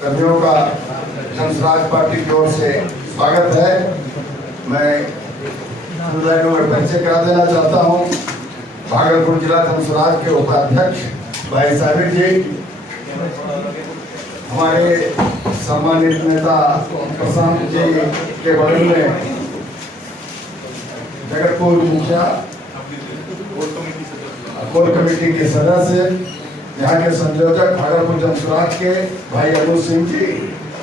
कर्मियों का जनसुराज पार्टी की ओर से स्वागत है। मैं परिचय करा देना चाहता हूँ। भागलपुर जिला जनसुराज के उपाध्यक्ष भाई साबिर जी, हमारे सम्मानित नेता प्रशांत जी के बगल में जगतपुर मुखिया, कोर कमेटी के सदस्य, यहाँ के संयोजक भागलपुर जनसुराज के भाई अनु सिंह जी,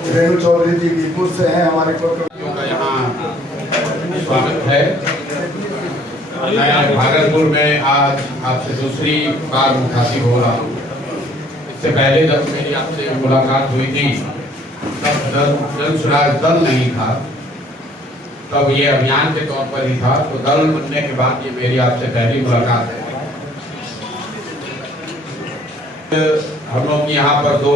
रेणु चौधरी जी बीरपुर से हैं। हमारे कोर कमेटी का यहाँ स्वागत है। मैं भागलपुर में आज आपसे दूसरी बार मुखातिब हो रहा हूँ। इससे पहले जब मेरी आपसे मुलाकात हुई थी तब जनसुराज दल नहीं था, तब ये अभियान के तौर पर ही था। तो दल बनने के बाद ये मेरी आपसे पहली मुलाकात है। हम लोग यहाँ पर दो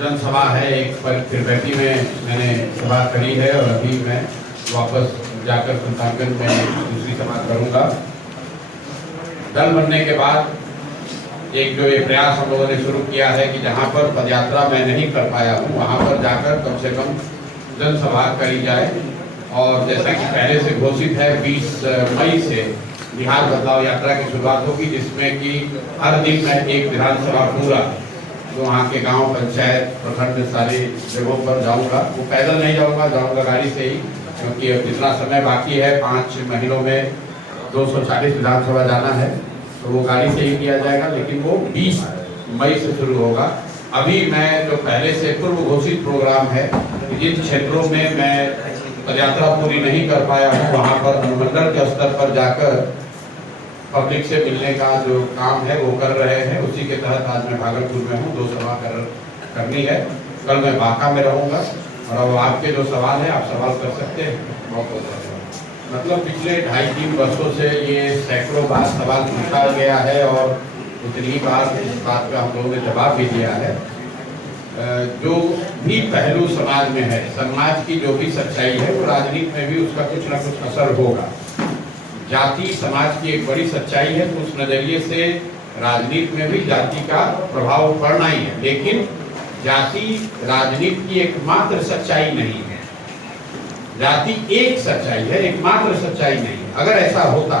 जनसभा है, एक पर त्रिवेदी में मैंने सभा करी है और अभी मैं वापस जाकर सुल्तानगंज में दूसरी सभा करूँगा। दल बनने के बाद एक जो ये प्रयास हम लोगों ने शुरू किया है कि जहाँ पर पदयात्रा मैं नहीं कर पाया हूँ वहाँ पर जाकर कम से कम जनसभा करी जाए। और जैसा कि पहले से घोषित है 20 मई से बिहार बदलाव यात्रा की शुरुआत होगी, जिसमें कि हर दिन मैं एक विधानसभा पूरा जो वहाँ के गांव, पंचायत, प्रखंड सारी जगहों पर जाऊंगा। वो पैदल नहीं जाऊंगा गाड़ी से ही, क्योंकि अब जितना समय बाकी है 5 महीनों में 240 विधानसभा जाना है, तो वो गाड़ी से ही किया जाएगा। लेकिन वो 20 मई से शुरू होगा। अभी मैं जो पहले से पूर्व घोषित प्रोग्राम है, जिन क्षेत्रों में मैं पदयात्रा पूरी नहीं कर पाया हूँ वहाँ पर अनुमंडल के स्तर पर जाकर पब्लिक से मिलने का जो काम है वो कर रहे हैं। उसी के तहत आज मैं भागलपुर में हूँ, 2 सभा करनी है। कल मैं बांका में रहूँगा। और अब आपके जो सवाल है आप सवाल कर सकते हैं। बहुत बहुत धन्यवाद। मतलब पिछले 2.5-3 वर्षों से ये सैकड़ों बार सवाल पूछा गया है और उतनी बार इस बात का हम लोगों ने जवाब भी दिया है। जो भी पहलू समाज में है, समाज की जो भी सच्चाई है वो राजनीति में भी उसका कुछ ना कुछ असर होगा। जाति समाज की एक बड़ी सच्चाई है, तो उस नजरिए से राजनीति में भी जाति का प्रभाव पड़ना ही है। लेकिन जाति राजनीति की एकमात्र सच्चाई नहीं है। जाति एक सच्चाई है, एकमात्र सच्चाई नहीं है। अगर ऐसा होता,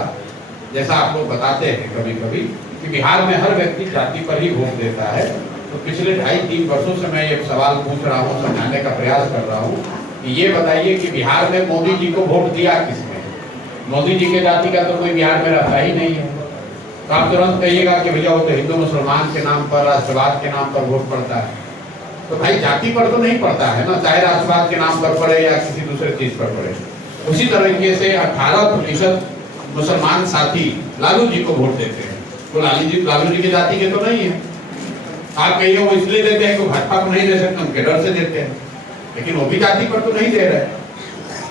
जैसा आप लोग बताते हैं कभी कभी कि बिहार में हर व्यक्ति जाति पर ही वोट देता है, तो पिछले 2.5-3 वर्षों से मैं एक सवाल पूछ रहा हूँ, समझाने का प्रयास कर रहा हूँ कि ये बताइए कि बिहार में मोदी जी को वोट दिया किसने? मोदी जी के जाति का तो कोई बिहार में रहता ही नहीं है। तो आप तुरंत कहिएगा कि भैया वो तो हिंदू मुसलमान के नाम पर, राष्ट्रवाद के नाम पर वोट पड़ता है। तो भाई जाति पर तो नहीं पड़ता है ना, चाहे राष्ट्रवाद के नाम पर पड़े या किसी दूसरे चीज पर पड़े। उसी तरीके से 18% मुसलमान साथी लालू जी को वोट देते हैं। तो लालू जी की जाति के तो नहीं है। आप कहिए वो इसलिए देते हैं कि भाजपा को नहीं दे सकते, उनके डर से देते हैं। लेकिन वो भी जाति पर तो नहीं दे रहे।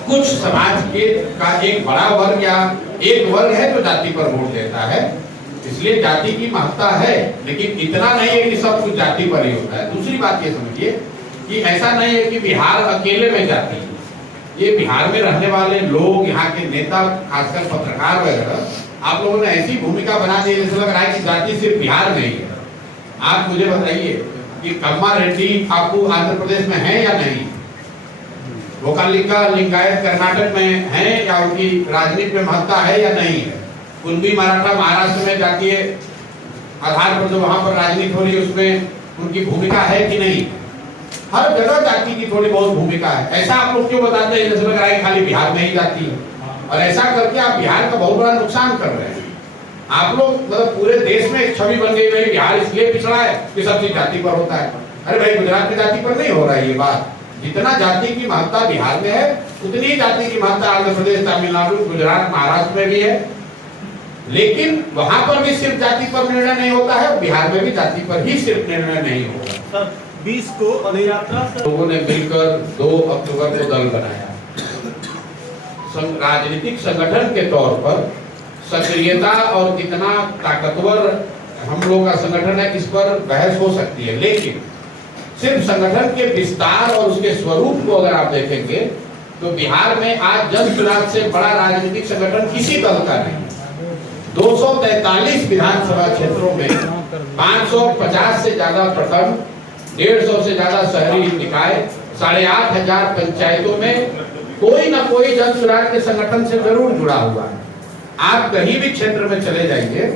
कुछ समाज के का एक बड़ा वर्ग या एक वर्ग है जो जाति पर वोट देता है, इसलिए जाति की महत्ता है। लेकिन इतना नहीं है कि सब कुछ जाति पर ही होता है। दूसरी बात ये समझिए कि ऐसा नहीं है कि बिहार अकेले में जाति है। ये बिहार में रहने वाले लोग, यहाँ के नेता, खासकर पत्रकार वगैरह, आप लोगों ने ऐसी भूमिका बना दी जैसे लग रहा है कि जाति सिर्फ बिहार में ही है। आप मुझे बताइए कि कम्मा रेड्डी आपको आंध्र प्रदेश में है या नहीं? वोकालिका लिंगायत कर्नाटक में है या उनकी राजनीति में महत्ता है या नहीं है? कुणबी मराठा महाराष्ट्र में जातीय आधार पर जो वहां पर राजनीति हो रही है उसमें उनकी भूमिका है कि नहीं? हर जगह जाति की थोड़ी बहुत भूमिका है। ऐसा आप लोग क्यों बताते हैं जैसे लग रहा है खाली बिहार में ही जाति है? और ऐसा करके आप बिहार का बहुत बड़ा नुकसान कर रहे हैं। आप लोग मतलब पूरे देश में एक छवि बन गई है बिहार इसलिए पिछड़ा है कि सब चीज जाति पर होता है। अरे भाई, गुजरात की जाति पर नहीं हो रहा है ये बात। जितना जाति की महत्ता बिहार में है उतनी ही जाति की महत्ता आंध्र प्रदेश, तमिलनाडु, गुजरात, महाराष्ट्र में भी है। लेकिन वहां पर भी सिर्फ जाति पर निर्णय नहीं होता है, बिहार में भी जाति पर ही सिर्फ निर्णय नहीं होगा। 20 को पदयात्रा लोगों ने मिलकर 2 अक्टूबर को दल बनाया। राजनीतिक संगठन के तौर पर सक्रियता और कितना ताकतवर हम लोग का संगठन है इस पर बहस हो सकती है। लेकिन सिर्फ संगठन के विस्तार और उसके स्वरूप को अगर आप देखेंगे तो बिहार में आज जनसुराज से बड़ा राजनीतिक संगठन किसी दल का नहीं। 243 विधानसभा क्षेत्रों में 550 से ज्यादा प्रखंड, 150 से ज्यादा शहरी निकाय, 8,500 पंचायतों में कोई ना कोई जन सुराज के संगठन से जरूर जुड़ा हुआ है। आप कहीं भी क्षेत्र में चले जाइए,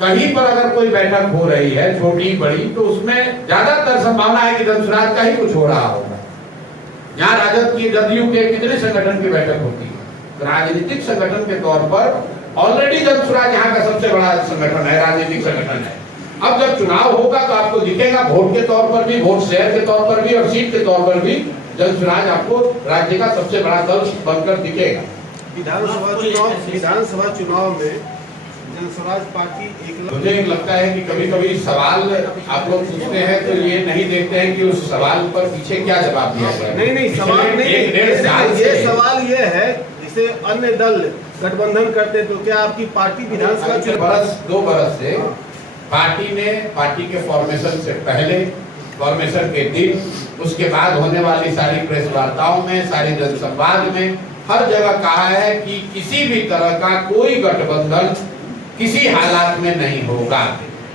कहीं पर अगर कोई बैठक हो रही है छोटी बड़ी, तो उसमें ज्यादातर संभावना है कि जन सुराज का ही कुछ हो रहा होगा। यहाँ राजद की, जदयू के कितने संगठन की बैठक होती है, तो राजनीतिक संगठन के तौर पर ऑलरेडी जन सुराज यहाँ का सबसे बड़ा संगठन है, राजनीतिक संगठन है। अब जब चुनाव होगा तो आपको दिखेगा, वोट के तौर पर भी, वोट शेयर के तौर पर भी और सीट के तौर पर भी जन सुराज आपको राज्य का सबसे बड़ा दल बनकर दिखेगा। विधानसभा चुनाव में जनसुराज पार्टी मुझे लगता है कि कभी कभी सवाल आप लोग पूछते हैं तो ये नहीं देखते हैं कि उस सवाल पर पीछे क्या जवाब दिया गया। नहीं सवाल नहीं, ये सवाल ये है, जैसे अन्य दल गठबंधन करते तो क्या आपकी पार्टी विधानसभा बरस 2 बरस से पार्टी ने, पार्टी के फॉर्मेशन से पहले, फॉर्मेशन के दिन, उसके बाद होने वाली सारी प्रेस वार्ताओं में, सारी जनसंवाद में हर जगह कहा है कि किसी भी तरह का कोई गठबंधन किसी हालात में नहीं होगा।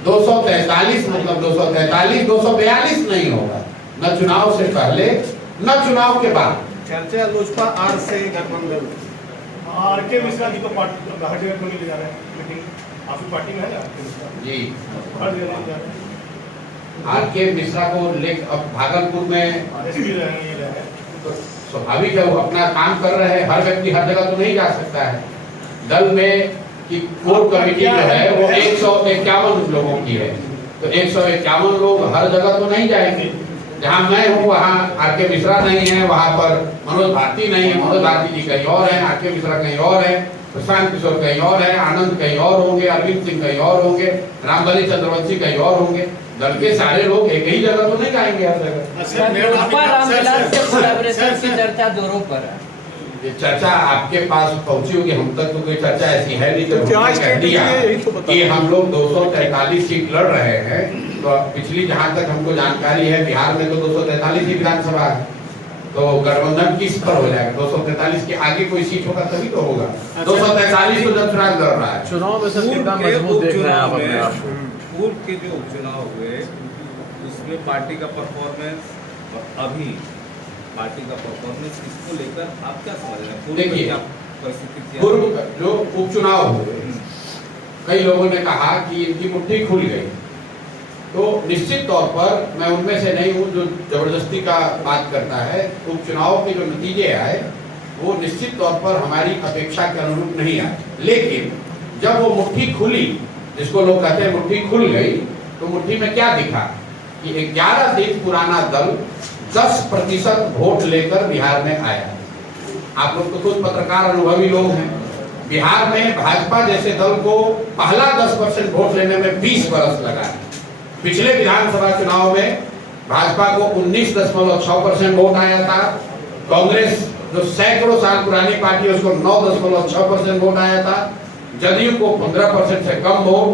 243 मतलब 243, 242 नहीं होगा, न चुनाव से पहले न चुनाव के बाद। चर्चा लोजपा आर से गठबंधन, आरके मिश्रा जी को पार्टी हर जगह क्यों नहीं ले जा रहे हैं, लेकिन आपकी पार्टी में है ना जी, हर जगह ले जा रहे हैं। आरके मिश्रा को ले, अब भागलपुर में एसपी रहे हैं, तो स्वाभाविक है वो अपना काम कर रहे हैं। हर व्यक्ति हर जगह तो नहीं जा सकता है। दल में कि कोर कमेटी जो है वो 151 लोगों की है, तो 151 लोग हर जगह तो नहीं जाएंगे। जहां मैं हूँ वहाँ आरके मिश्रा नहीं है, वहां पर मनोज भारती नहीं है, मनोज भारती जी कहीं और है, आरके मिश्रा कहीं और है, प्रशांत किशोर कहीं और है, आनंद कहीं और होंगे, अरविंद सिंह कहीं और होंगे, रामबली चंद्रवंशी कहीं और होंगे। दल के सारे लोग एक ही जगह तो नहीं जाएंगे हर जगह। चर्चा जोरों पर है, ये चर्चा आपके पास पहुंची होगी, हम तक तो कोई चर्चा ऐसी है नहीं। तो कह दिया कि हम लोग 243 सीट लड़ रहे हैं, तो पिछली जहां तक हमको जानकारी है बिहार में तो 243 ही विधानसभा है, तो गठबंधन किस पर हो जाएगा? 243 के आगे कोई सीट होगा तभी तो होगा। 243 तो जन सुराज लड़ रहा है। चुनाव में सर कितना मजबूत देख रहे हैं आप अपने आप को? पूर्व के जो उपचुनाव हुए उसमें पार्टी का परफॉर्मेंस और अभी पार्टी का परफॉर्मेंस, इसको लेकर आप क्या समझ रहे हैं? देखिए, पूर्व जो उपचुनाव हुए, कई लोगों ने कहा कि इनकी मुट्ठी खुल गई, तो निश्चित तौर पर मैं उनमें से नहीं हूं जो जबरदस्ती का बात करता है। उपचुनाव के जो नतीजे आए वो निश्चित तौर पर हमारी अपेक्षा के अनुरूप नहीं आए, लेकिन जब वो मुट्ठी खुली, जिसको लोग कहते हैं मुट्ठी खुल गई, तो मुट्ठी में क्या दिखा कि 11 दिन पुराना दल 10% वोट लेकर बिहार में आया। आप लोग तो खुद पत्रकार अनुभवी लोग हैं। बिहार में भाजपा जैसे दल को पहला 10% वोट लेने में 20 बरस लगा। पिछले विधानसभा चुनाव में भाजपा को 19.6% वोट आया था। कांग्रेस जो सैकड़ों साल पुरानी पार्टी है उसको 9.6% वोट आया था। जदयू को 15% से कम वोट,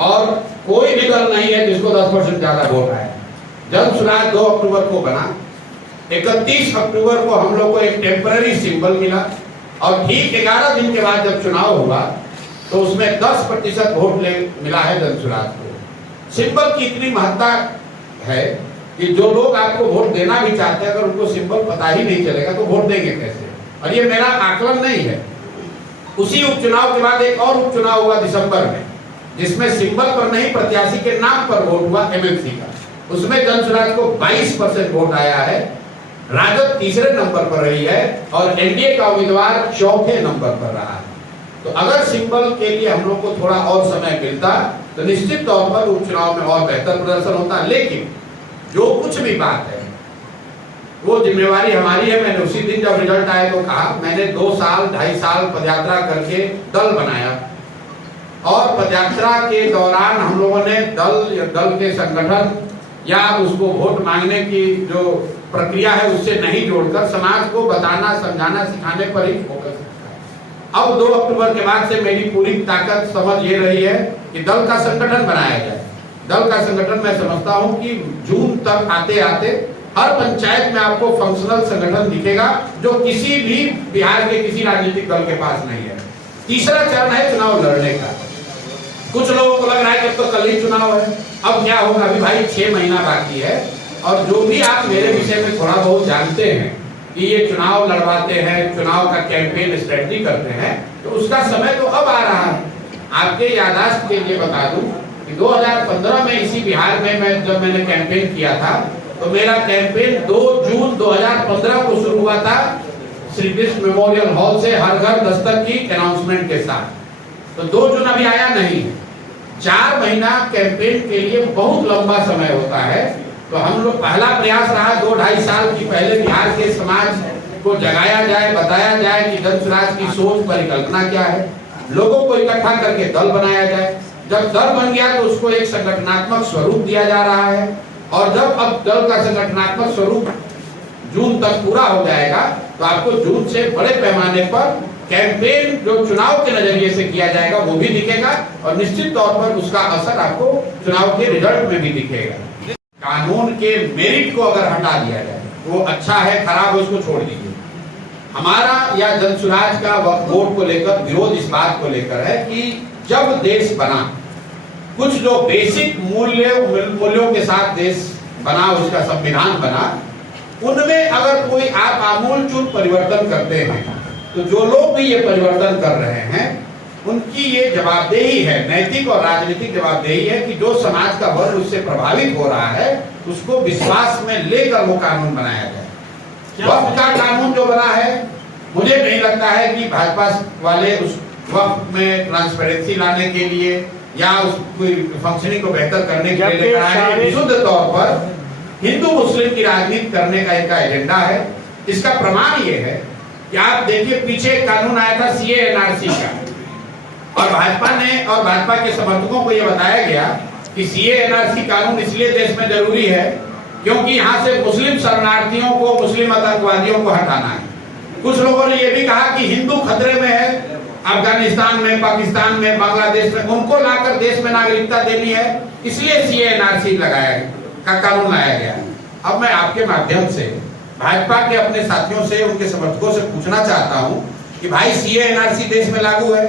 और कोई भी दल नहीं है जिसको 10% ज्यादा वोट आया। जन सुराज 2 अक्टूबर को बना, 31 अक्टूबर को हम लोग को एक टेम्पररी सिंबल मिला, और ठीक 11 दिन के बाद जब चुनाव हुआ तो उसमें 10% वोट मिला है जन सुराज को। सिंबल की इतनी महत्ता है कि जो लोग आपको वोट देना भी चाहते हैं, अगर उनको सिंबल पता ही नहीं चलेगा तो वोट देंगे कैसे? और ये मेरा आकलन नहीं है। उसी उपचुनाव के बाद एक और उपचुनाव हुआ दिसंबर में, जिसमें सिंबल पर नहीं प्रत्याशी के नाम पर वोट हुआ एमएलसी का। उसमें जन सुराज को 22% वोट आया है। राजद तीसरे नंबर पर रही है और एनडीए का उम्मीदवार चौथे नंबर पर रहा है। तो अगर सिंबल के लिए हम लोग को थोड़ा और समय मिलता तो निश्चित तौर पर उपचुनाव में और बेहतर प्रदर्शन होता। लेकिन जो कुछ भी बात है वो जिम्मेवारी हमारी है। मैंने उसी दिन जब रिजल्ट आया तो कहा, मैंने 2 साल 2.5 साल पदयात्रा करके दल बनाया, और पदयात्रा के दौरान हम लोगों ने दल के संगठन या उसको वोट मांगने की जो प्रक्रिया है उससे नहीं जोड़कर समाज को बताना, समझाना, सिखाने पर ही फोकस किया। अब 2 अक्टूबर के बाद से मेरी पूरी ताकत समझ ये रही है कि दल का संगठन बनाया जाए। दल का संगठन मैं समझता हूं कि जून तक आते आते हर पंचायत में आपको फंक्शनल संगठन दिखेगा, जो किसी भी बिहार के किसी राजनीतिक दल के पास नहीं है। तीसरा चरण है चुनाव लड़ने का। कुछ लोगों को लग रहा है कि अब तो कल ही चुनाव है, अब क्या होगा, अभी भाई 6 महीना बाकी है, और जो भी आप मेरे विषय में थोड़ा बहुत जानते हैं कि ये चुनाव लड़वाते हैं, चुनाव का कैंपेन स्ट्रेटजी करते हैं, तो उसका समय तो अब आ रहा है। आपके याददाश्त के लिए बता दूं कि 2015 में इसी बिहार में जब मैंने कैंपेन किया था, तो मेरा कैंपेन 2 जून 2015 को शुरू हुआ था श्री कृष्ण मेमोरियल हॉल से हर घर दस्तक की अनाउंसमेंट के साथ। तो 2 जून अभी आया नहीं। 4 महीना कैंपेन के लिए बहुत लंबा समय होता है। तो हम लोग पहला प्रयास रहा 2-2.5 साल की पहले बिहार के समाज को जगाया जाए, बताया जाए कि जन स्वराज की सोच परिकल्पना क्या है, लोगों को इकट्ठा करके दल बनाया जाए। जब दल बन गया तो उसको एक संगठनात्मक स्वरूप दिया जा रहा है, और जब अब दल का संगठनात्मक स्वरूप जून तक पूरा हो जाएगा तो आपको जून से बड़े पैमाने पर कैंपेन जो चुनाव के नजरिए से किया जाएगा वो भी दिखेगा, और निश्चित तौर पर उसका असर आपको चुनाव के रिजल्ट में भी दिखेगा। कानून के मेरिट को अगर हटा दिया जाए वो अच्छा है, खराब है उसको छोड़ दीजिए। हमारा या जन स्वराज का वक्फ बोर्ड को लेकर विरोध इस बात को लेकर है कि जब देश बना, कुछ जो बेसिक मूल्यों के साथ देश बना, उसका संविधान बना, उनमें अगर कोई आप आमूलचूल परिवर्तन करते हैं तो जो लोग भी ये परिवर्तन कर रहे हैं उनकी ये जवाबदेही है, नैतिक और राजनीतिक जवाबदेही है कि जो समाज का वर्ग उससे प्रभावित हो रहा है उसको विश्वास में लेकर वो कानून बनाया जाए। वक्फ का कानून जो बना है, मुझे नहीं लगता है कि भाजपा वाले उस वक्फ में ट्रांसपेरेंसी लाने के लिए या उस कोई फंक्शनिंग को बेहतर करने के लिए लेकर आए हैं। विशुद्ध तौर पर हिंदू मुस्लिम की राजनीति करने का इनका एजेंडा है। इसका प्रमाण ये है कि आप देखिए पीछे कानून आया था सीए एनआरसी का, और भाजपा के समर्थकों को यह बताया गया कि सीए एनआरसी कानून इसलिए देश में जरूरी है क्योंकि यहाँ से मुस्लिम शरणार्थियों को, मुस्लिम आतंकवादियों को हटाना है। कुछ लोगों ने यह भी कहा कि हिंदू खतरे में है, अफगानिस्तान में, पाकिस्तान में, बांग्लादेश में, उनको लाकर देश में नागरिकता देनी है, इसलिए सीए एनआरसी का कानून लाया गया। अब मैं आपके माध्यम से भाजपा के अपने साथियों से, उनके समर्थकों से पूछना चाहता हूं कि भाई सीए एनआरसी देश में लागू है,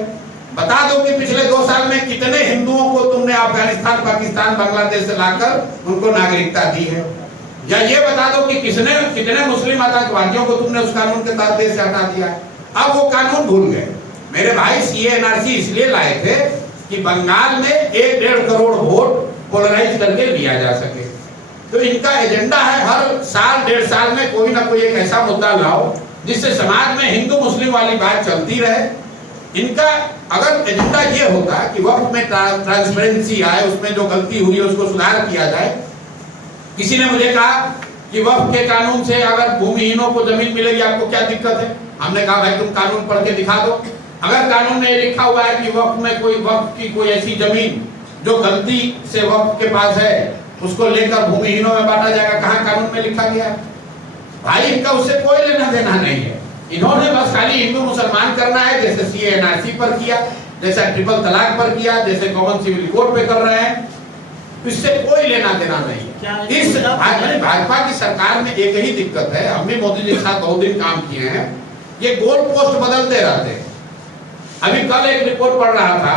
बता दो कि पिछले 2 साल में कितने हिंदुओं को तुमने अफगानिस्तान, पाकिस्तान, बांग्लादेश से लाकर उनको नागरिकता दी है, या ये बता दो कि कितने मुस्लिम आतंकवादियों को तुमने उस कानून के तहत देश से हटा दिया है। अब वो कानून भूल गए। मेरे भाई सीए एनआरसी इसलिए लाए थे कि बंगाल में 1-1.5 करोड़ वोट पोलराइज करके लिया जा सके। तो इनका एजेंडा है हर साल 1.5 साल में कोई ना कोई एक ऐसा मुद्दा लाओ जिससे समाज में हिंदू मुस्लिम वाली बात चलती रहे। इनका अगर एजेंडा ये होता कि वक्त में ट्रांसपेरेंसी आए, उसमें जो गलती हुई है उसको सुधार किया जाए। किसी ने मुझे कहा कि वक्त के कानून से अगर भूमिहीनों को जमीन मिलेगी आपको क्या दिक्कत है। हमने कहा भाई तुम कानून पढ़ के दिखा दो। अगर कानून में लिखा हुआ है कि वक्त में वक्त की कोई ऐसी जमीन जो गलती से वक्त के पास है उसको लेकर भूमिहीनों में बांटा जाएगा, कहाँ कानून में लिखा गया है? भाई इनका उससे कोई लेना देना नहीं है। इन्होंने बस खाली हिंदू मुसलमान करना है, जैसे सीए एनआरसी पर किया, जैसा ट्रिपल तलाक पर किया, जैसे कॉमन सिविल कोड पे कर रहे हैं, इससे कोई लेना देना नहीं है। इस भाजपा की सरकार में एक ही दिक्कत है, हम भी मोदी जी के साथ बहुत दिन काम किए हैं, ये गोल पोस्ट बदलते रहते हैं। अभी कल एक रिपोर्ट पढ़ रहा था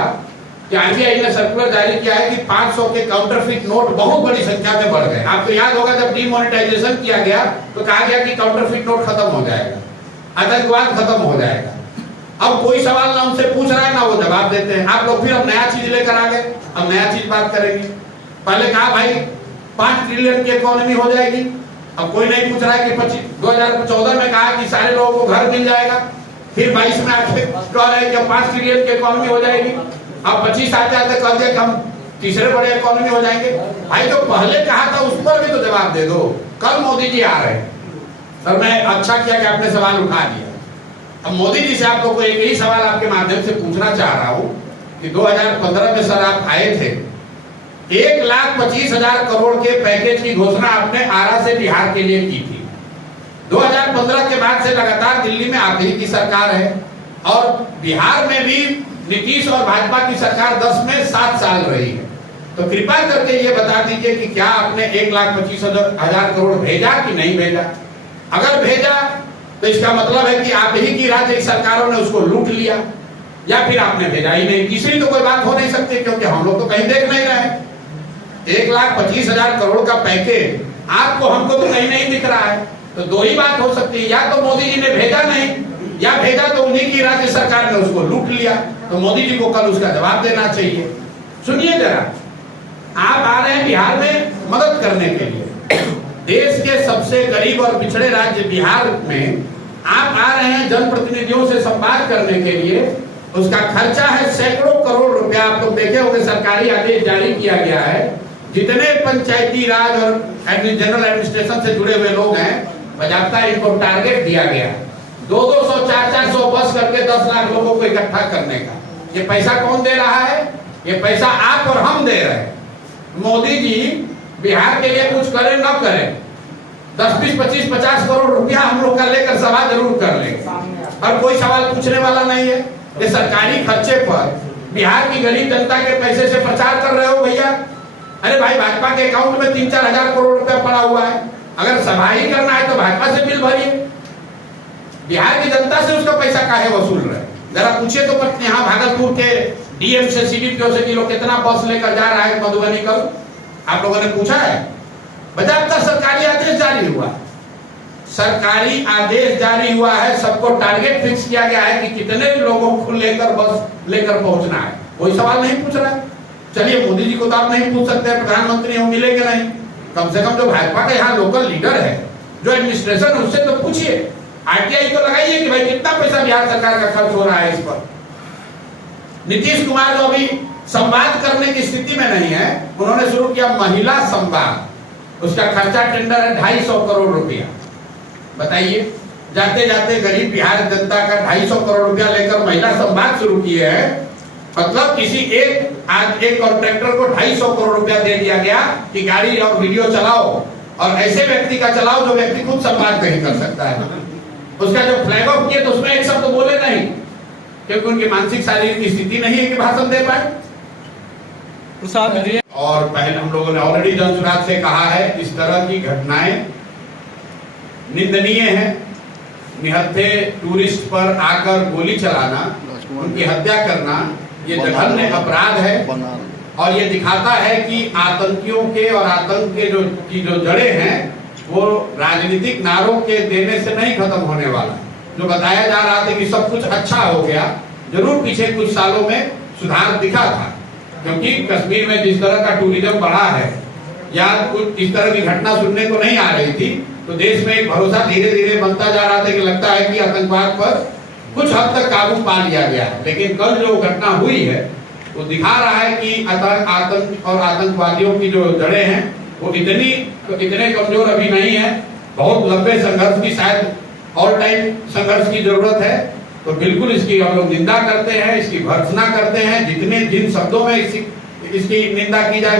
कि आरबीआई ने सर्कुलर जारी किया है कि 500 के काउंटरफिट नोट बहुत बड़ी संख्या में बढ़ गए। आपको याद होगा जब डीमोनेटाइजेशन किया गया तो कहा गया कि काउंटरफिट नोट खत्म हो जाएगा, आतंकवाद खत्म हो जाएगा। अब कोई सवाल ना उनसे पूछ रहा है ना वो जवाब देते हैं। आप लोग फिर अब नया चीज लेकर आ गए, अब नया चीज बात करेंगे। पहले कहा भाई 5 ट्रिलियन की इकोनॉमी हो जाएगी, अब कोई नहीं पूछ रहा है कि 2014 में कहा कि सारे लोगों को घर मिल जाएगा, फिर 22 में आके कह रहे हैं कि 5 ट्रिलियन की इकोनॉमी हो जाएगी। अब 25 आते आते कह दिया कि हम तीसरे बड़े इकोनॉमी हो जाएंगे। भाई तो पहले कहा था उस पर भी तो जवाब दे दो। कल मोदी जी आ रहे हैं सर, मैं अच्छा किया कि आपने सवाल उठा दिया। अब मोदी जी से आप लोग को एक ही सवाल आपके माध्यम से पूछना चाह रहा हूं कि 2015 में सर आप आए थे, 1,25,000 करोड़ के पैकेज की घोषणा आपने आरा से बिहार के लिए की थी। 2015 के बाद से लगातार दिल्ली में आप ही की सरकार है और बिहार में भी नीतीश और भाजपा की सरकार 10 में 7 साल रही है। तो कृपया करके ये बता दीजिए कि क्या आपने 1,25,000 करोड़ भेजा कि नहीं भेजा। अगर भेजा तो इसका मतलब है कि आप ही की राज्य सरकारों ने उसको लूट लिया, या फिर आपने भेजा ही नहीं। तीसरी तो कोई बात हो नहीं सकती क्योंकि हम लोग तो कहीं देख नहीं रहे। 1,25,000 करोड़ का पैकेज आपको हमको तो कहीं नहीं दिख रहा है। तो दो ही बात हो सकती है, या तो मोदी जी ने भेजा नहीं, या भेजा तो उन्हीं की राज्य सरकार ने उसको लूट लिया। तो मोदी जी को कल उसका जवाब देना चाहिए। सुनिए जरा, आप आ रहे हैं बिहार में मदद करने के लिए, देश के सबसे गरीब और पिछड़े राज्य बिहार में आप आ रहे हैं जनप्रतिनिधियों से संवाद करने के लिए। उसका खर्चा है सैकड़ों करोड़ रुपया। आप लोग देखे होंगे, सरकारी आदेश जारी किया गया है, जितने पंचायती राज और जनरल एडमिनिस्ट्रेशन से जुड़े हुए लोग हैं, बजाता इनको टारगेट दिया गया 200-200, 400-400 बस करके 10 लाख लोगों को इकट्ठा करने का। ये पैसा कौन दे रहा है? ये पैसा आप और हम दे रहे हैं। मोदी जी बिहार के लिए कुछ करें न करें, 10, 20, 25, 50 करोड़ रुपया हम लोग का लेकर सवाल जरूर कर लेंगे और कोई सवाल पूछने वाला नहीं है। ये सरकारी खर्चे पर बिहार की गरीब जनता के पैसे से प्रचार कर रहे हो भैया। अरे भाई, भाजपा के अकाउंट में 3-4 हजार करोड़ रुपया पड़ा हुआ है। अगर सभा ही करना है तो भाजपा से बिल भरिए। बिहार की जनता से उसका पैसा काहे वसूल रहे? जरा पूछिए तो यहाँ भागलपुर के डीएम से सीडीपीओ से कि लोग कितना बस लेकर जा रहा है मधुबनी का, आप लोगों ने पूछा है? बजाता सरकारी आदेश जारी हुआ, सरकारी आदेश जारी हुआ है, सबको टारगेट फिक्स किया गया है कि कितने लोगों को लेकर बस लेकर पहुंचना है। कोई सवाल नहीं पूछ रहा है। चलिए, मोदी जी को तो आप नहीं पूछ सकते, प्रधानमंत्री हम मिलेंगे नहीं, कम से कम जो भाजपा का यहाँ लोकल लीडर है, जो एडमिनिस्ट्रेशन, उससे तो पूछिए, आरटीआई तो लगाइए कि भाई कितना पैसा बिहार सरकार का खर्च हो रहा है इस पर। नीतीश कुमार जो अभी संवाद करने की स्थिति में नहीं है, उन्होंने शुरू किया महिला संवाद, उसका खर्चा टेंडर है 250 करोड़ रुपया। बताइए, जाते जाते गरीब बिहार जनता का 250 करोड़ रुपया लेकर महिला संवाद शुरू किए हैं। मतलब किसी एक कॉन्ट्रैक्टर को 250 करोड़ रुपया दे दिया गया कि गाड़ी और वीडियो चलाओ, और ऐसे व्यक्ति का चलाओ जो व्यक्ति खुद संवाद नहीं कर सकता है। उसका जो फ्लैग ऑफ किया तो उसमें एक शब्द बोले नहीं, क्योंकि उनकी मानसिक शारीरिक स्थिति नहीं है कि भाषण दे पाए। और पहले हम लोगों ने ऑलरेडी जनसुराज से कहा है, इस तरह की घटनाएं निंदनीय है। निहत्थे टूरिस्ट पर आकर गोली चलाना, उनकी हत्या करना, ये जघन्य अपराध है। और ये दिखाता है कि आतंकियों के और आतंक के जो जड़ें हैं वो राजनीतिक नारों के देने से नहीं खत्म होने वाला। जो बताया जा रहा था कि सब कुछ अच्छा हो गया, जरूर पीछे कुछ सालों में सुधार दिखा था, क्योंकि कश्मीर में जिस तरह का टूरिज्म बढ़ा है या कुछ इस तरह की घटना सुनने को नहीं आ रही थी, तो देश में एक भरोसा धीरे धीरे बनता जा रहा था कि लगता है कि आतंकवाद पर कुछ हद तक काबू पा लिया गया है। लेकिन कल जो घटना हुई है वो दिखा रहा है कि आतंक और आतंकवादियों की जो जड़ें हैं वो इतने कमजोर अभी नहीं है। बहुत लंबे संघर्ष की, शायद ऑल टाइम संघर्ष की जरूरत है। तो बिल्कुल इसकी हम लोग निंदा करते हैं, इसकी भर्त्सना करते हैं। जिन शब्दों में इसकी निंदा की जाए,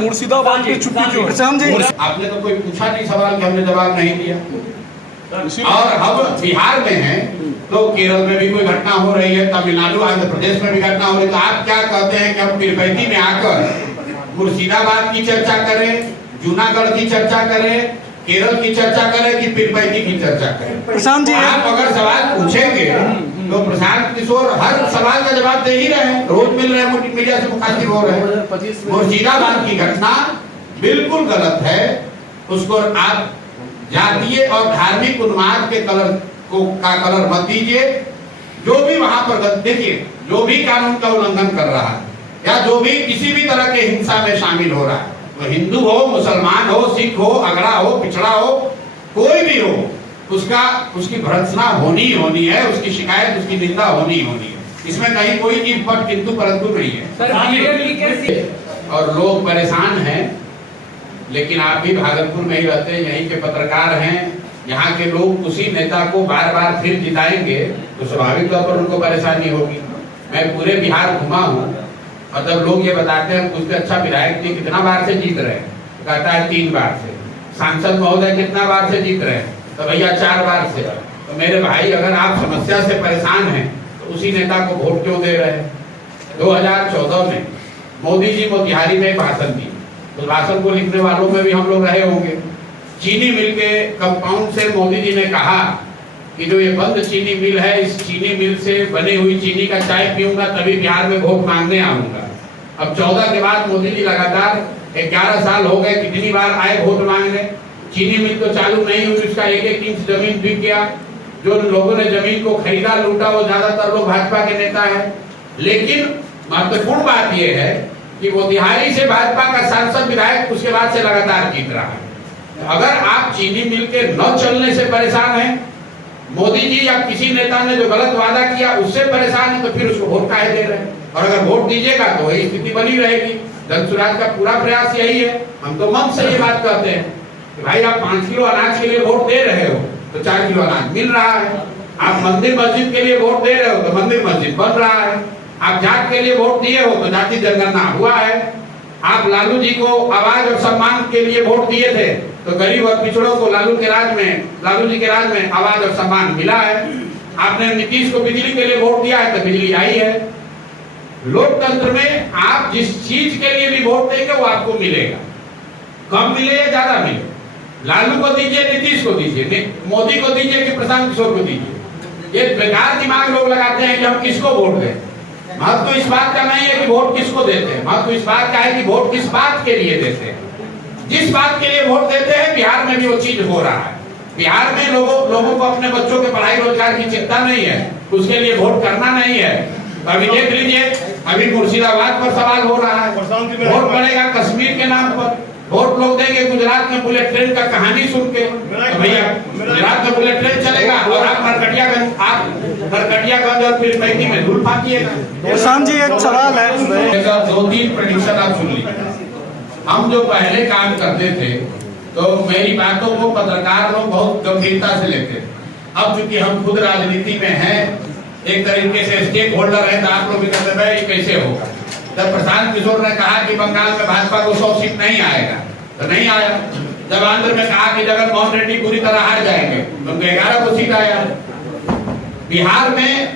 मुर्शिदाबाद की छुट्टी क्यों है? आपने तो कोई पूछा नहीं सवाल कि हमने जवाब नहीं दिया। और हम बिहार में हैं तो केरल में भी कोई घटना हो रही है, तमिलनाडु, आंध्र प्रदेश में भी घटना हो रही है, तो आप क्या कहते हैं कि हम पीरपैंती में आकर मुर्शिदाबाद की चर्चा करें, जूनागढ़ की चर्चा करें, केरल की चर्चा करें कि पीरपैंती की चर्चा करें? प्रशांत जी, आप अगर सवाल पूछेंगे तो प्रशांत किशोर हर सवाल का जवाब दे ही रहे हैं, रोज मिल रहे हैं, मीडिया से मुखातिब हो रहे हैं। मुर्शिदाबाद की घटना बिल्कुल गलत है। उसको आप जातीय और धार्मिक उन्माद के कलर मत दीजिए। जो भी वहां पर देखिए, जो भी कानून का उल्लंघन कर रहा है या जो भी किसी भी तरह के हिंसा में शामिल हो रहा है, वो हिंदू हो, मुसलमान हो, सिख हो, अगड़ा हो, पिछड़ा हो, कोई भी हो, उसकी भर्त्सना होनी है, उसकी शिकायत, उसकी निंदा होनी है। इसमें कहीं कोई इफ बट किंतु परंतु नहीं है। और लोग परेशान हैं, लेकिन आप भी भागलपुर में ही रहते हैं, यहीं के पत्रकार हैं, यहाँ के लोग उसी नेता को बार बार फिर जिताएंगे तो स्वाभाविक तौर पर उनको परेशानी होगी। मैं पूरे बिहार घुमा हूँ, मतलब लोग ये बताते हैं, पूछते अच्छा विधायक जी कितना बार से जीत रहे हैं, कहता है 3 बार से। सांसद महोदय कितना बार से जीत रहे हैं, तो भैया 4 बार से। तो मेरे भाई, अगर आप समस्या से परेशान हैं तो उसी नेता को वोट क्यों दे रहे हैं? 2014 में मोदी जी मोतिहारी में भाषण दी, उस भाषण को लिखने वालों में भी हम लोग रहे होंगे। चीनी मिल के कंपाउंड से मोदी जी ने कहा कि जो ये बंद चीनी मिल है, इस चीनी मिल से बनी हुई चीनी का चाय पीऊंगा तभी बिहार में वोट मांगने आऊंगा। अब 14 के बाद मोदी जी लगातार 11 साल हो गए, कितनी बार आए वोट मांगने। चीनी मिल तो चालू नहीं हुई, उसका 1-1 इंच जमीन बिक गया। जो लोगों ने जमीन को खरीदा लूटा वो ज्यादातर लोग भाजपा के नेता है। लेकिन महत्वपूर्ण बात यह है कि वो मोतिहारी से भाजपा का सांसद विधायक उसके बाद से लगातार जीत रहा है। अगर आप चीनी मिल के न चलने से परेशान हैं, मोदी जी या किसी नेता ने जो गलत वादा किया उससे परेशान है, तो फिर उसको वोट काहे दे रहे हैं? और अगर वोट दीजिएगा तो वही स्थिति बनी रहेगी। जन सुराज का पूरा प्रयास यही है। हम तो मन से ये बात कहते हैं कि भाई आप 5 किलो अनाज के लिए वोट दे रहे हो तो 4 किलो अनाज मिल रहा है। आप मंदिर मस्जिद के लिए वोट दे रहे हो तो मंदिर मस्जिद बन रहा है। आप जात के लिए वोट दिए हो तो जाति जनगणना हुआ है। आप लालू जी को आवाज और सम्मान के लिए वोट दिए थे तो गरीब और पिछड़ों को लालू जी के राज में आवाज और सम्मान मिला है। आपने नीतीश को बिजली के लिए वोट दिया है तो बिजली आई है। लोकतंत्र में आप जिस चीज के लिए भी वोट देंगे वो आपको मिलेगा। कम मिले या ज्यादा मिले, लालू को दीजिए, नीतीश को दीजिए, मोदी को दीजिए कि प्रशांत किशोर को दीजिए। ये बेकार दिमाग लोग लगाते हैं कि हम किसको वोट दें। महत्व तो इस बात का नहीं है कि वोट किसको देते हैं, महत्व इस बात का है कि वोट किस बात के लिए देते हैं। जिस बात के लिए वोट देते हैं बिहार में भी वो चीज हो रहा है। बिहार में लोगों को अपने बच्चों के पढ़ाई रोजगार की चिंता नहीं है, उसके लिए वोट करना नहीं है। अभी देख लीजिए, अभी मुर्शिदाबाद पर सवाल हो रहा है, वोट पड़ेगा कश्मीर के नाम पर। वोट लोग देंगे गुजरात में बुलेट ट्रेन का कहानी सुन के, तो भैया गुजरात में बुलेट ट्रेन चलेगा और आप नरकटियागंज और फिर पैकी में धूल फाँकिएगा। प्रशांत जी एक सवाल है। 2-3 प्रेडिक्शन आप सुन लीजिए। हम जो पहले काम करते थे तो मेरी बातों को पत्रकार लोग बहुत गंभीरता से लेते थे। अब चूंकि हम खुद राजनीति में हैं, एक तरीके से स्टेक होल्डर है, तो आप लोग भी कहते हैं ये कैसे होगा। जब प्रशांत किशोर ने कहा कि बंगाल में भाजपा को 100 सीट नहीं आएगा तो नहीं आया। जब आंध्र में कहा कि जगन मोहन रेड्डी पूरी तरह हार जाएंगे तो उनको 11 को सीट आया। बिहार में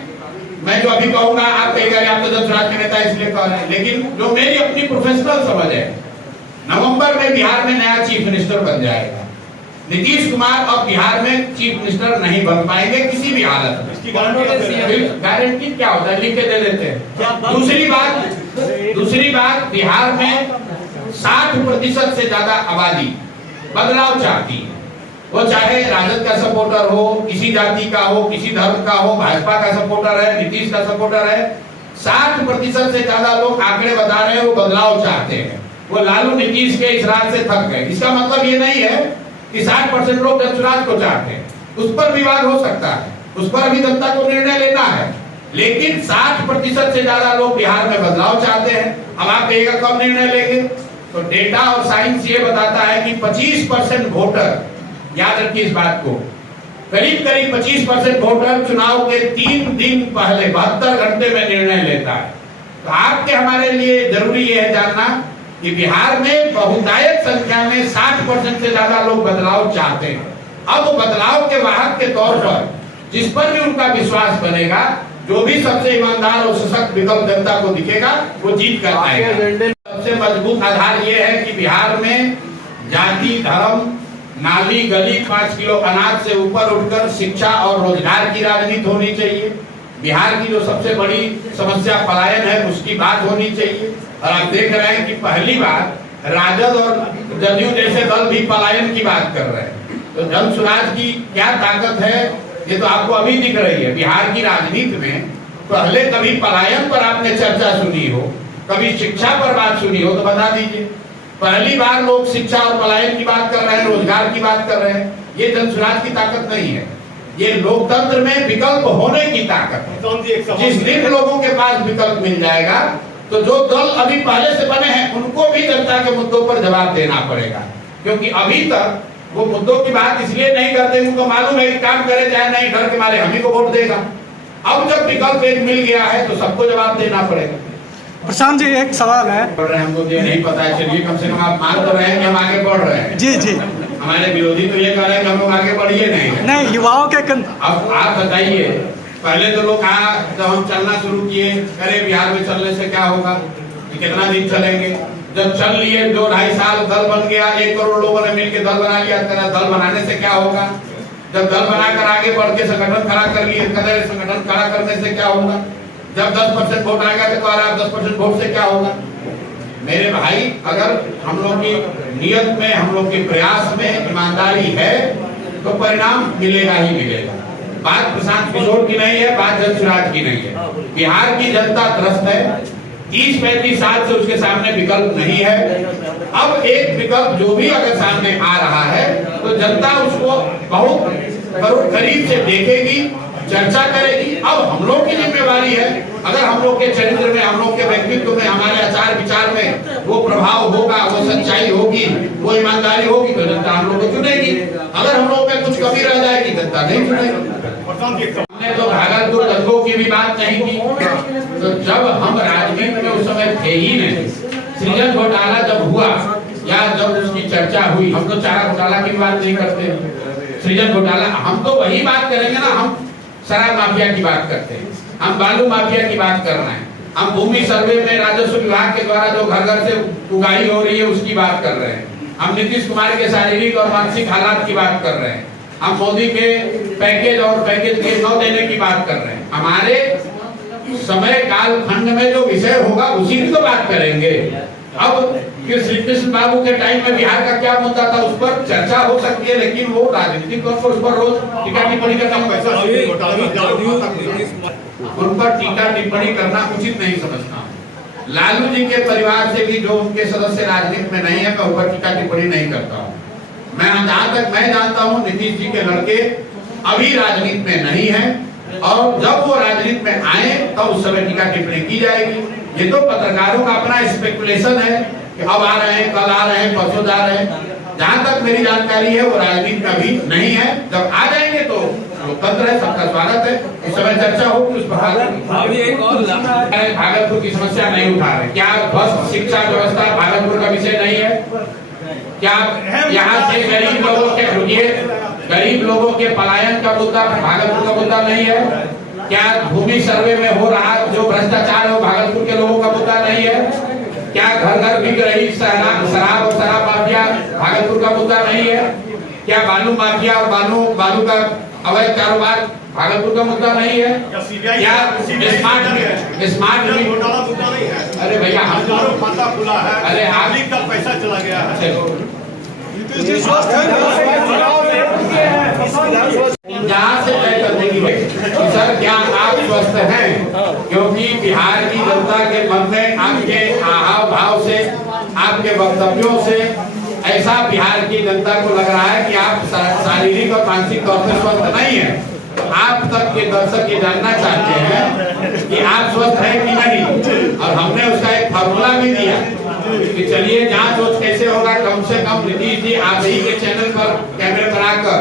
मैं जो अभी कहूंगा आप कहेंगे आप तो जनसुराज के नेता इसलिए कह रहे हैं, लेकिन जो मेरी अपनी प्रोफेशनल समझ है, नवंबर में बिहार में नया चीफ मिनिस्टर बन जाएगा। नीतीश कुमार अब बिहार में चीफ मिनिस्टर नहीं बन पाएंगे किसी भी हालत में। इसकी गारंटी क्या होता है, लिख के दे देते हैं। दूसरी बात बिहार में 60% से ज्यादा आबादी बदलाव चाहती है। वो चाहे राजद का सपोर्टर हो, किसी जाति का हो, किसी धर्म का हो, भाजपा का सपोर्टर है, नीतीश का सपोर्टर है, 60% से ज्यादा लोग आंकड़े बता रहे हैं वो बदलाव चाहते हैं। वो लालू नीतीश के इस राज से थक गए। इसका मतलब ये नहीं है कि 60% लोग जनसुराज को चाहते हैं, उस पर विवाद हो सकता है, उस पर भी जनता को निर्णय लेना है। लेकिन 60% से ज्यादा लोग बिहार में बदलाव चाहते हैं। अब आप कहिएगा कब निर्णय लेंगे, तो डेटा और साइंस ये बताता है कि 25% वोटर, याद रखिए इस बात को, करीब 25% वोटर चुनाव के 3 दिन पहले 72 घंटे में निर्णय लेता है। तो आपके हमारे लिए जरूरी ये है जानना कि बिहार में बहुतायत संख्या में 60% से ज्यादा लोग बदलाव चाहते हैं। अब वो बदलाव के वाहक के तौर पर जिस पर भी उनका विश्वास बनेगा, जो भी सबसे ईमानदार और सशक्त विकल्प जनता को दिखेगा वो जीत कर आएगा। सबसे मजबूत आधार ये है कि बिहार में जाति, धर्म, नाली गली 5 किलो अनाज से ऊपर उठकर शिक्षा और रोजगार की राजनीति होनी चाहिए। बिहार की जो सबसे बड़ी समस्या पलायन है उसकी बात होनी चाहिए। और आप देख रहे हैं कि पहली बार राजद और जदयू जैसे दल भी पलायन की बात कर रहे हैं। तो जनसुराज की क्या ताकत है ये तो आपको अभी दिख रही है। बिहार की राजनीति में पहले कभी पलायन पर आपने चर्चा सुनी हो, कभी शिक्षा पर बात सुनी हो तो बता दीजिए। पहली बार लोग शिक्षा और पलायन की बात कर रहे हैं, रोजगार की बात कर रहे हैं। ये जनसुराज की ताकत नहीं है, ये लोकतंत्र में विकल्प होने की ताकत है। जिस दिन लोगों के पास विकल्प मिल जाएगा तो जो दल अभी पहले से बने हैं उनको भी जनता के मुद्दों पर जवाब देना पड़ेगा। क्योंकि अभी तक वो मुद्दों की बात इसलिए नहीं करते, उनको मालूम है कि काम करे चाहे नहीं, डर के मारे हम ही को वोट देगा। अब जब विकल्प एक मिल गया है तो सबको जवाब देना पड़ेगा। प्रशांत जी एक सवाल है। पढ़ रहे हैं, हमको ये नहीं पता है, चलिए कम से कम आप मान तो रहे हैं कि हम आगे बढ़ रहे हैं। जी जी, हमारे विरोधी तो ये कह रहे हैं कि हम लोग आगे बढ़िए नहीं युवाओं के अब आप बताइए, पहले तो लोग कहा जब हम चलना शुरू किए, अरे बिहार में चलने से क्या होगा, कितना दिन चलेंगे। जब चल लिए 2-2.5 साल दल बन गया, 1 करोड़ लोगों ने मिलकर दल बना लिया, दल बनाने से क्या होगा। जब दल बनाकर आगे बढ़ के संगठन खड़ा कर लिए, संगठन खड़ा करने से क्या होगा। जब 10% वोट आएगा तो आप 10% वोट से क्या होगा। मेरे भाई, अगर हम लोग की नियत में, हम लोग के प्रयास में ईमानदारी है तो परिणाम मिलेगा ही मिलेगा। बात प्रशांत किशोर की नहीं है, बात जसराज की नहीं है। बिहार की जनता त्रस्त है, 30-35 साल से उसके सामने विकल्प नहीं है। अब एक विकल्प जो भी अगर सामने आ रहा है तो जनता उसको बहुत करीब से देखेगी, चर्चा करेगी। अब हम लोग की जिम्मेवारी है, अगर हम लोग के चरित्र में, हम लोग के व्यक्तित्व में, हमारे आचार विचार में वो प्रभाव होगा, वो सच्चाई होगी, वो ईमानदारी होगी तो जनता हम लोग को चुनेगी। अगर हम लोग में कुछ कमी रह जाएगी जनता नहीं चुनेगी। हमने तो भागलपुर दंगों की भी बात नहीं की, तो जब हम राजनीति में उस समय थे ही नहीं। सृजन घोटाला जब हुआ या जब उसकी चर्चा हुई, हम तो चारा घोटाला की बात नहीं करते, सृजन घोटाला हम तो वही बात करेंगे ना, हम शराब माफिया की बात करते हैं, हम बालू माफिया की बात कर रहे हैं, हम भूमि सर्वे में राजस्व विभाग के द्वारा जो घर घर से उगाही हो रही है उसकी बात कर रहे हैं, हम नीतीश कुमार के शारीरिक और मानसिक हालात की बात कर रहे हैं, हम मोदी के पैकेज और पैकेज के न देने की बात कर रहे हैं। हमारे समय काल खंड में जो विषय होगा उसी की तो बात करेंगे। अब फिर श्री कृष्ण बाबू के टाइम में बिहार का क्या मुद्दा था उस पर चर्चा हो सकती है, लेकिन वो राजनीतिक तौर पर उस पर रोज टीका टिप्पणी करना उन पर टीका टिप्पणी करना उचित नहीं समझता। लालू जी के परिवार से भी जो उनके सदस्य राजनीति में नहीं है, मैं ऊपर टीका टिप्पणी नहीं करता हूँ। मैं जहाँ तक मैं जानता हूँ नीतीश जी के लड़के अभी राजनीति में नहीं है, और जब वो राजनीति में आए तो उस समय टीका टिप्पणी की जाएगी। ये तो पत्रकारों का अपना स्पेकुलेशन है कि अब आ रहे हैं, कल आ रहे हैं, परसों जा रहे हैं। जहाँ तक मेरी जानकारी है वो राजनीति में अभी नहीं है, जब आ जाएंगे तो लोकतंत्र है, सबका स्वागत है, उस समय चर्चा होगी। उस पर भागलपुर की समस्या नहीं उठा रहे, क्या बस शिक्षा व्यवस्था भागलपुर का विषय नहीं है? क्या यहाँ से गरीब लोगों के गरीब लोगों के पलायन का मुद्दा भागलपुर का मुद्दा नहीं है? क्या भूमि सर्वे में हो रहा जो भ्रष्टाचार है वो भागलपुर के लोगों का मुद्दा नहीं है? क्या घर घर बिक रही शराब और शराब माफिया भागलपुर का मुद्दा नहीं है? क्या बालू माफिया और बालू का अवैध कारोबार भागलपुर का मुद्दा नहीं है? क्या स्मार्ट अरे भैया खाता खुला है, अरे आप का पैसा चला गया है। यहाँ से तय कर देंगे कि सर क्या आप स्वस्थ हैं, क्योंकि बिहार की जनता के मन में आपके हाव भाव से, आपके वक्तव्यों से ऐसा बिहार की जनता को लग रहा है कि आप शारीरिक और मानसिक तौर पर स्वस्थ नहीं है। आप तक के दर्शक ये जानना चाहते हैं कि आप स्वस्थ हैं कि नहीं, और हमने उसका एक फॉर्मूला भी दिया कि चलिए जांच वोच कैसे होगा, कम से कम नीतीश जी आप ही के चैनल पर कैमरे बनाकर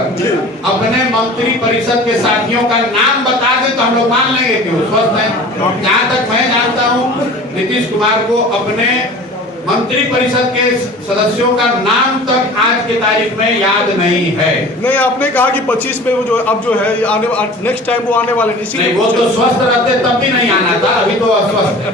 अपने मंत्री परिषद के साथियों का नाम बता दें तो हम लोग मान लेंगे कि वो स्वस्थ हैं। जहाँ तक मैं जानता हूँ नीतीश कुमार को अपने मंत्री परिषद के सदस्यों का नाम तक आज की तारीख में याद नहीं है। नहीं, आपने कहा कि 25 में वो जो अब जो है आने नेक्स्ट टाइम वो आने वाले नहीं, वो तो स्वस्थ रहते तब भी नहीं आना था, अभी तो अस्वस्थ है।